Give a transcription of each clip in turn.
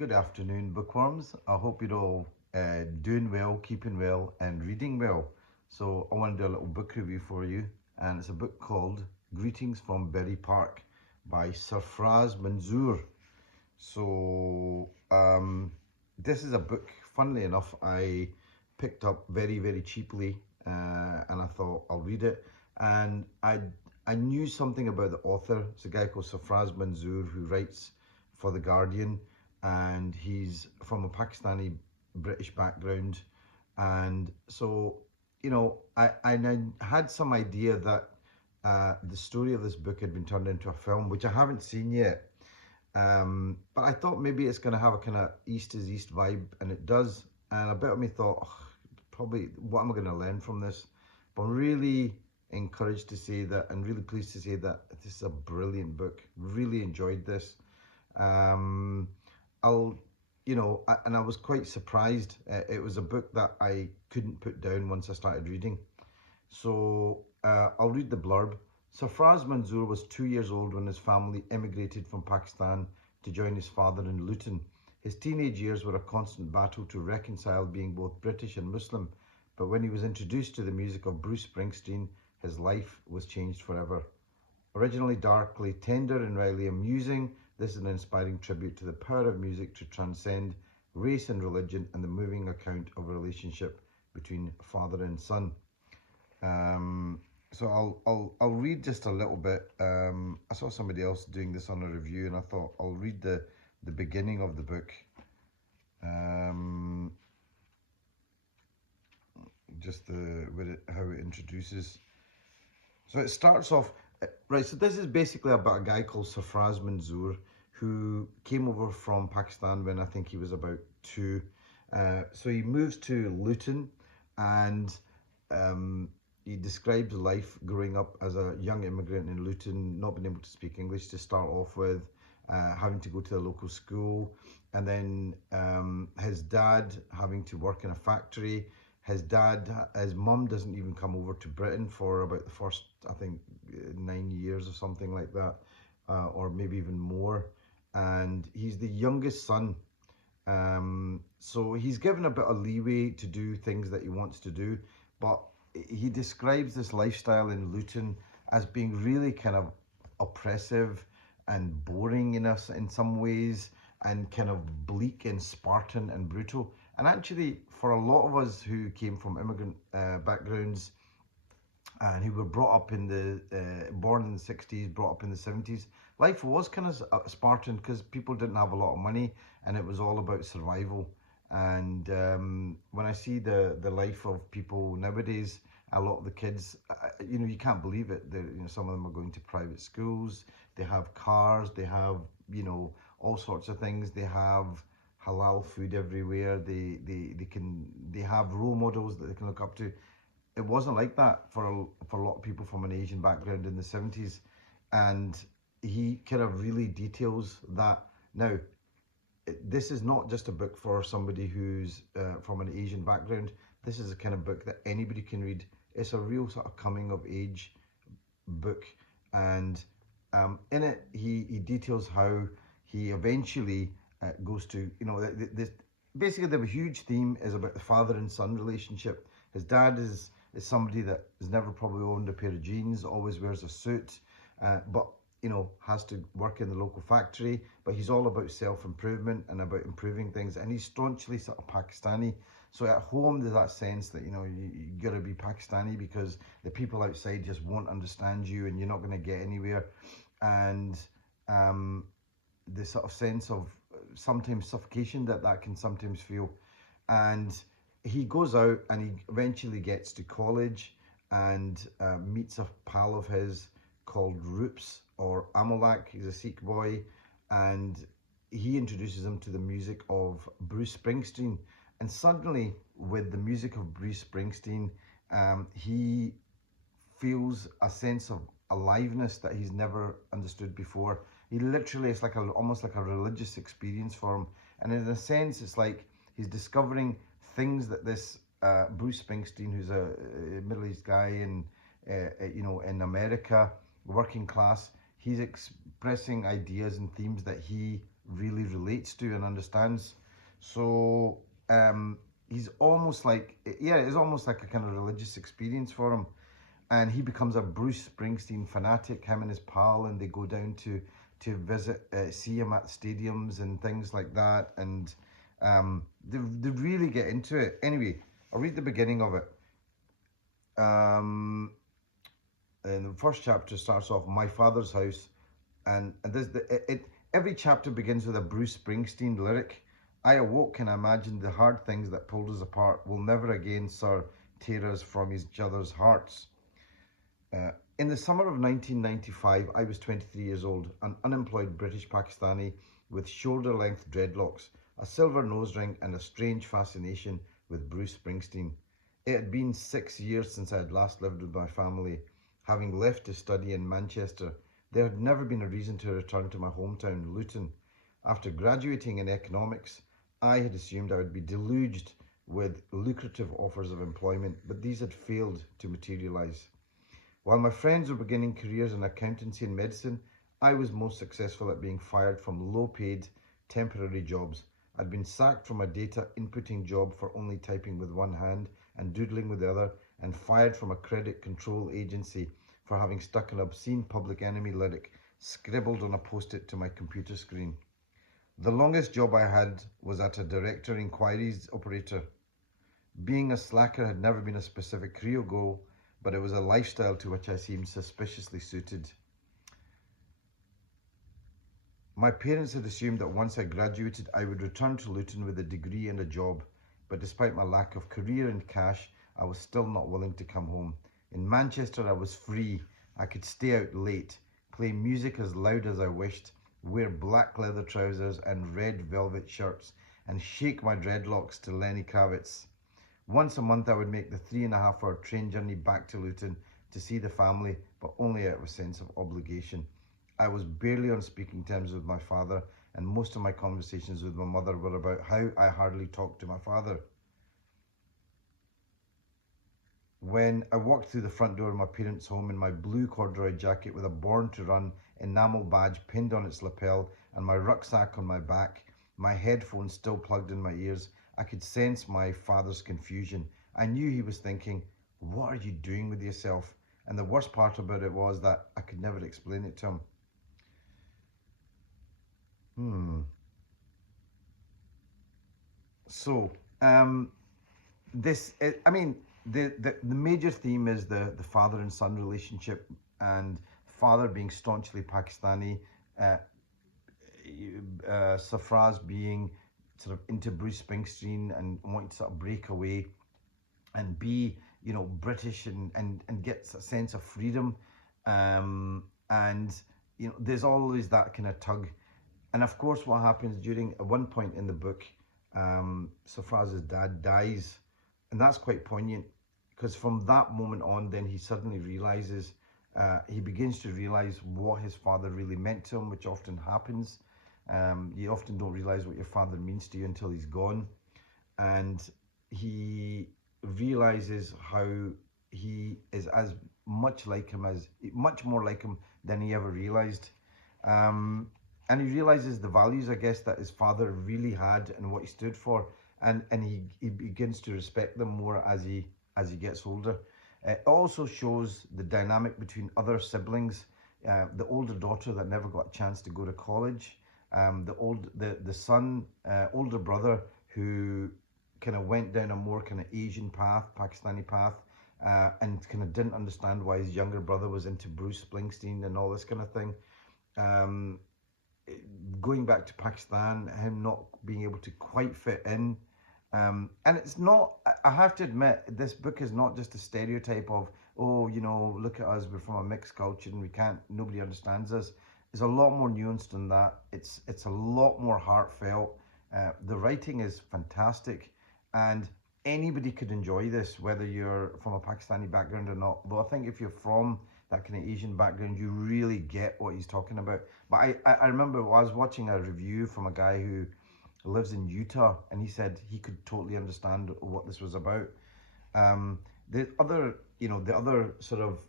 Good afternoon, bookworms. I hope you're all doing well, keeping well, and reading well. So, I want to do a little book review for you, and it's a book called Greetings from Berry Park by Sarfraz Manzoor. So, this is a book, funnily enough, I picked up very cheaply, and I thought I'll read it. And I knew something about the author. It's a guy called Sarfraz Manzoor who writes for The Guardian, and he's from a Pakistani British background. And so, I had some idea that the story of this book had been turned into a film, which I haven't seen yet. But I thought maybe it's going to have a kind of East is East vibe, and it does. And a bit of me thought, probably, what am I going to learn from this? But I'm really encouraged to say that, and really pleased to say that this is a brilliant book. Really enjoyed this. Um, and I was quite surprised. It was a book that I couldn't put down once I started reading. So I'll read the blurb. Sarfraz Manzoor was 2 years old when his family emigrated from Pakistan to join his father in Luton. His teenage years were a constant battle to reconcile being both British and Muslim, but when he was introduced to the music of Bruce Springsteen, his life was changed forever. Originally darkly tender and wryly amusing, this is an inspiring tribute to the power of music to transcend race and religion, and the moving account of a relationship between father and son. So I'll read just a little bit. I saw somebody else doing this on a review, and I thought I'll read the beginning of the book. Just how it introduces. So it starts off right. So this is basically about a guy called Sarfraz Manzoor who came over from Pakistan when I think he was about 2. So he moves to Luton, and he describes life growing up as a young immigrant in Luton, not being able to speak English to start off with, having to go to a local school, and then his dad having to work in a factory. His mum doesn't even come over to Britain for about the first, I think, 9 years or something like that, or maybe even more. And he's the youngest son. So he's given a bit of leeway to do things that he wants to do, but he describes this lifestyle in Luton as being really kind of oppressive and boring in some ways, and kind of bleak and Spartan and brutal. And actually, for a lot of us who came from immigrant backgrounds and who were brought up born in the 60s, brought up in the 70s, life was kind of Spartan because people didn't have a lot of money, and it was all about survival. And when I see the life of people nowadays, a lot of the kids, you can't believe it. Some of them are going to private schools. They have cars. They have all sorts of things. They have halal food everywhere. They have role models that they can look up to. It wasn't like that for a lot of people from an Asian background in the 70s, and he kind of really details that. Now, this is not just a book for somebody who's from an Asian background. This is a kind of book that anybody can read. It's a real sort of coming of age book, and in it he details how he eventually goes to, this basically the huge theme is about the father and son relationship. His dad is somebody that has never probably owned a pair of jeans, always wears a suit, but has to work in the local factory, but he's all about self-improvement and about improving things, and he's staunchly sort of Pakistani. So at home there's that sense that you got to be Pakistani because the people outside just won't understand you and you're not going to get anywhere. And the sort of sense of sometimes suffocation that can sometimes feel. And he goes out and he eventually gets to college and meets a pal of his called Roops, or Amolak. He's a Sikh boy, and he introduces him to the music of Bruce Springsteen. And suddenly, with the music of Bruce Springsteen, he feels a sense of aliveness that he's never understood before. He literally, it's like almost like a religious experience for him. And in a sense, it's like he's discovering things that this Bruce Springsteen, who's a middle-aged guy in America, working class, he's expressing ideas and themes that he really relates to and understands. So he's almost like, yeah, it's almost like a kind of religious experience for him. And he becomes a Bruce Springsteen fanatic, him and his pal, and they go down to visit, see him at stadiums and things like that. And they really get into it. Anyway, I'll read the beginning of it. And the first chapter starts off, my father's house. And this, every chapter begins with a Bruce Springsteen lyric. I awoke and imagined the hard things that pulled us apart will never again, sir, tear us from each other's hearts. In the summer of 1995, I was 23 years old, an unemployed British Pakistani with shoulder-length dreadlocks, a silver nose ring, and a strange fascination with Bruce Springsteen. It had been 6 years since I had last lived with my family. Having left to study in Manchester, there had never been a reason to return to my hometown, Luton. After graduating in economics, I had assumed I would be deluged with lucrative offers of employment, but these had failed to materialise. While my friends were beginning careers in accountancy and medicine, I was most successful at being fired from low-paid, temporary jobs. I'd been sacked from a data inputting job for only typing with one hand and doodling with the other, and fired from a credit control agency for having stuck an obscene Public Enemy lyric scribbled on a post-it to my computer screen. The longest job I had was at a director inquiries operator. Being a slacker had never been a specific career goal, but it was a lifestyle to which I seemed suspiciously suited. My parents had assumed that once I graduated, I would return to Luton with a degree and a job, but despite my lack of career and cash, I was still not willing to come home. In Manchester, I was free. I could stay out late, play music as loud as I wished, wear black leather trousers and red velvet shirts, and shake my dreadlocks to Lenny Kravitz. Once a month I would make the 3.5-hour train journey back to Luton to see the family, but only out of a sense of obligation. I was barely on speaking terms with my father, and most of my conversations with my mother were about how I hardly talked to my father. When I walked through the front door of my parents' home in my blue corduroy jacket with a Born to Run enamel badge pinned on its lapel and my rucksack on my back, my headphones still plugged in my ears, I could sense my father's confusion. I knew he was thinking, what are you doing with yourself? And the worst part about it was that I could never explain it to him. So, the major theme is the father and son relationship, and father being staunchly Pakistani, Sarfraz being sort of into Bruce Springsteen and wanting to sort of break away and be, British and get a sense of freedom. And, there's always that kind of tug. And of course, what happens at one point in the book, Sarfraz's dad dies. And that's quite poignant, because from that moment on, then he suddenly realizes, he begins to realize what his father really meant to him, which often happens. You often don't realize what your father means to you until he's gone. And he realizes how he is much more like him than he ever realized. And he realizes the values, I guess, that his father really had and what he stood for. And he begins to respect them more as he gets older. It also shows the dynamic between other siblings, the older daughter that never got a chance to go to college, the son, older brother who kind of went down a more kind of Asian path, Pakistani path, and kind of didn't understand why his younger brother was into Bruce Springsteen and all this kind of thing. Going back to Pakistan, him not being able to quite fit in. And it's not, I have to admit, this book is not just a stereotype of, oh, look at us, we're from a mixed culture and nobody understands us. It's a lot more nuanced than that. It's a lot more heartfelt. The writing is fantastic, and anybody could enjoy this, whether you're from a Pakistani background or not. Though I think if you're from that kind of Asian background, you really get what he's talking about. But I remember I was watching a review from a guy who lives in Utah, and he said he could totally understand what this was about. The other sort of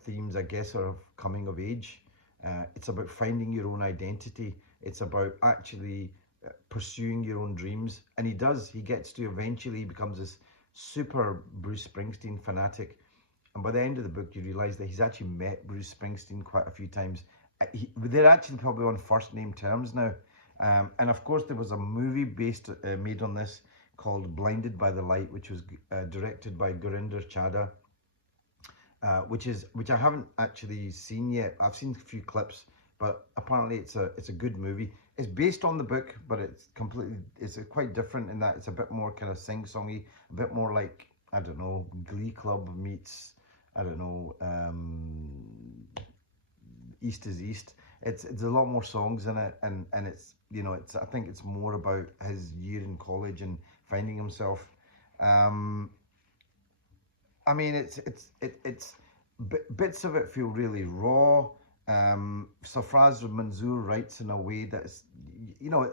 themes, I guess, are of coming of age. It's about finding your own identity. It's about actually pursuing your own dreams. And he does. He gets to eventually becomes this super Bruce Springsteen fanatic. And by the end of the book, you realise that he's actually met Bruce Springsteen quite a few times. They're actually probably on first name terms now. And of course, there was a movie made on this called Blinded by the Light, which was directed by Gurinder Chadha, which I haven't actually seen yet. I've seen a few clips, but apparently it's a good movie. It's based on the book, but it's quite different in that it's a bit more kind of sing-songy, a bit more like, I don't know, Glee Club meets, I don't know, East is East. It's a lot more songs in it, and it's, you know, I think it's more about his year in college and finding himself. Um, I mean, it's bits of it feel really raw. Sarfraz Manzoor writes in a way that is, you know,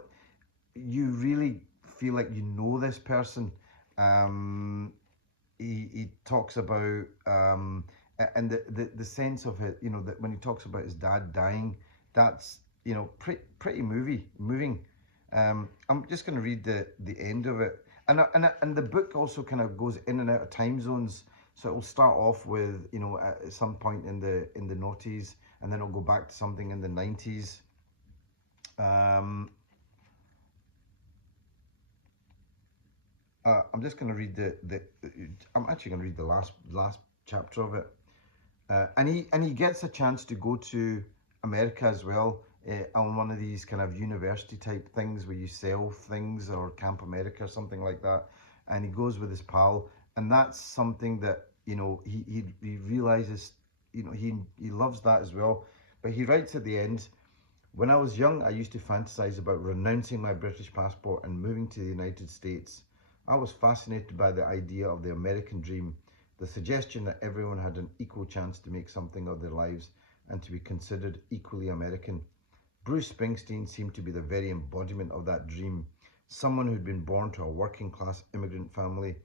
you really feel like you know this person. Um, he talks about and the sense of it, you know, that when he talks about his dad dying, that's, you know, pretty moving. I'm just going to read the end of it, and the book also kind of goes in and out of time zones. So it'll start off with, you know, at some point in the noughties, and then it'll go back to something in the 90s. I'm just going to read I'm actually going to read the last chapter of it. And he gets a chance to go to America as well, on one of these kind of university type things where you sell things, or Camp America or something like that. And he goes with his pal, and that's something that, you know, he realizes, you know, he loves that as well. But he writes at the end, when I was young, I used to fantasize about renouncing my British passport and moving to the United States. I was fascinated by the idea of the American dream, the suggestion that everyone had an equal chance to make something of their lives and to be considered equally American. Bruce Springsteen seemed to be the very embodiment of that dream, someone who'd been born to a working class immigrant family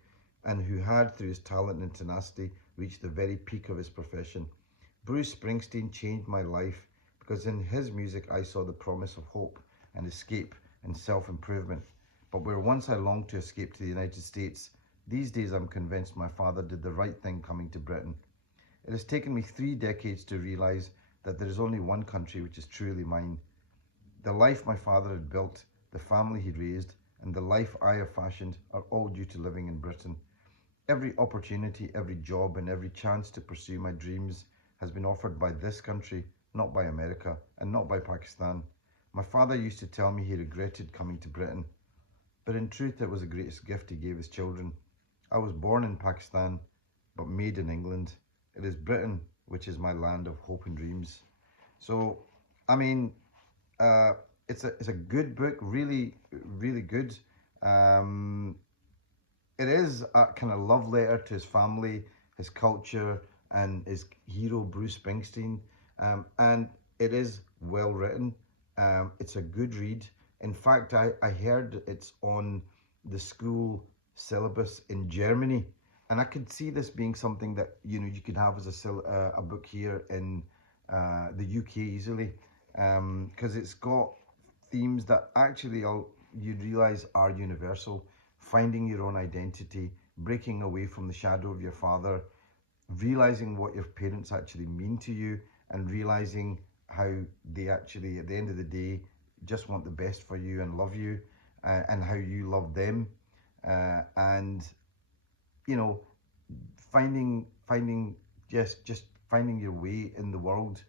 and who had, through his talent and tenacity, reached the very peak of his profession. Bruce Springsteen changed my life because in his music I saw the promise of hope and escape and self-improvement. But where once I longed to escape to the United States, these days I'm convinced my father did the right thing coming to Britain. It has taken me 3 decades to realise that there is only one country which is truly mine. The life my father had built, the family he'd raised, and the life I have fashioned are all due to living in Britain. Every opportunity, every job, and every chance to pursue my dreams has been offered by this country, not by America, and not by Pakistan. My father used to tell me he regretted coming to Britain, but in truth it was the greatest gift he gave his children. I was born in Pakistan, but made in England. It is Britain which is my land of hope and dreams. So, I mean, uh, it's a good book, really, really good. Um, it is a kind of love letter to his family, his culture, and his hero Bruce Springsteen. And it is well written. It's a good read. In fact, I heard it's on the school syllabus in Germany, and I could see this being something that, you know, you could have as a book here in the UK easily, because it's got themes that actually you realise are universal. Finding your own identity, breaking away from the shadow of your father, realising what your parents actually mean to you, and realising how they actually, at the end of the day, just want the best for you and love you, and how you love them, and, you know, finding just finding your way in the world.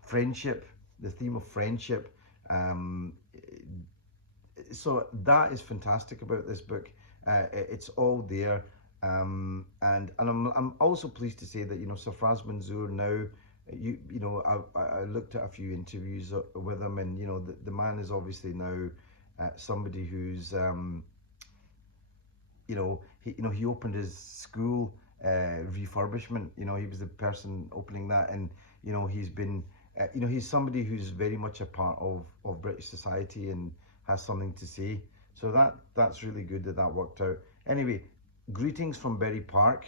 Friendship, the theme of friendship. So that is fantastic about this book. It's all there, and I'm also pleased to say that, you know, Sarfraz Manzoor now, you know, I looked at a few interviews with him, and, you know, the man is obviously now somebody who's, he opened his school refurbishment. You know, he was the person opening that, and, you know, he's been, he's somebody who's very much a part of British society and has something to say. So that's really good that worked out. Anyway, Greetings from Berry Park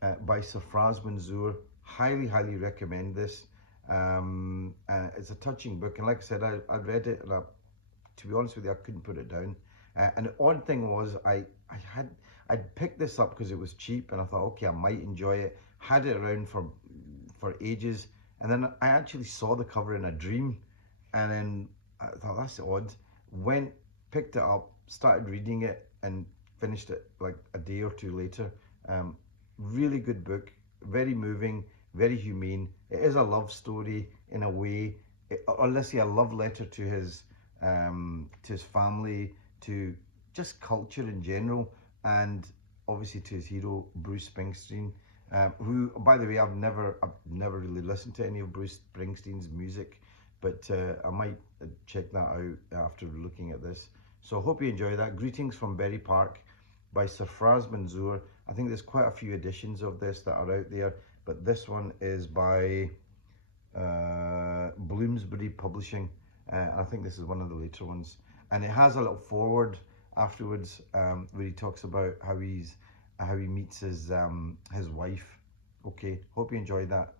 by Sarfraz Manzoor. Highly recommend this. And it's a touching book, and like I said, I read it, and to be honest with you, I couldn't put it down. And the odd thing was, I'd picked this up because it was cheap, and I thought, okay, I might enjoy it. Had it around for ages, and then I actually saw the cover in a dream, and then I thought, that's odd. Went, picked it up, started reading it, and finished it like a day or two later. Really good book, very moving, very humane. It is a love story in a way, or let's say a love letter to his family, to just culture in general, and obviously to his hero Bruce Springsteen, who, by the way, I've never really listened to any of Bruce Springsteen's music, but I might check that out after looking at this. So I hope you enjoy that. Greetings from Berry Park by Sarfraz Manzoor. I think there's quite a few editions of this that are out there, but this one is by Bloomsbury Publishing. I think this is one of the later ones, and it has a little foreword afterwards where he talks about how he meets his wife. Okay, hope you enjoyed that.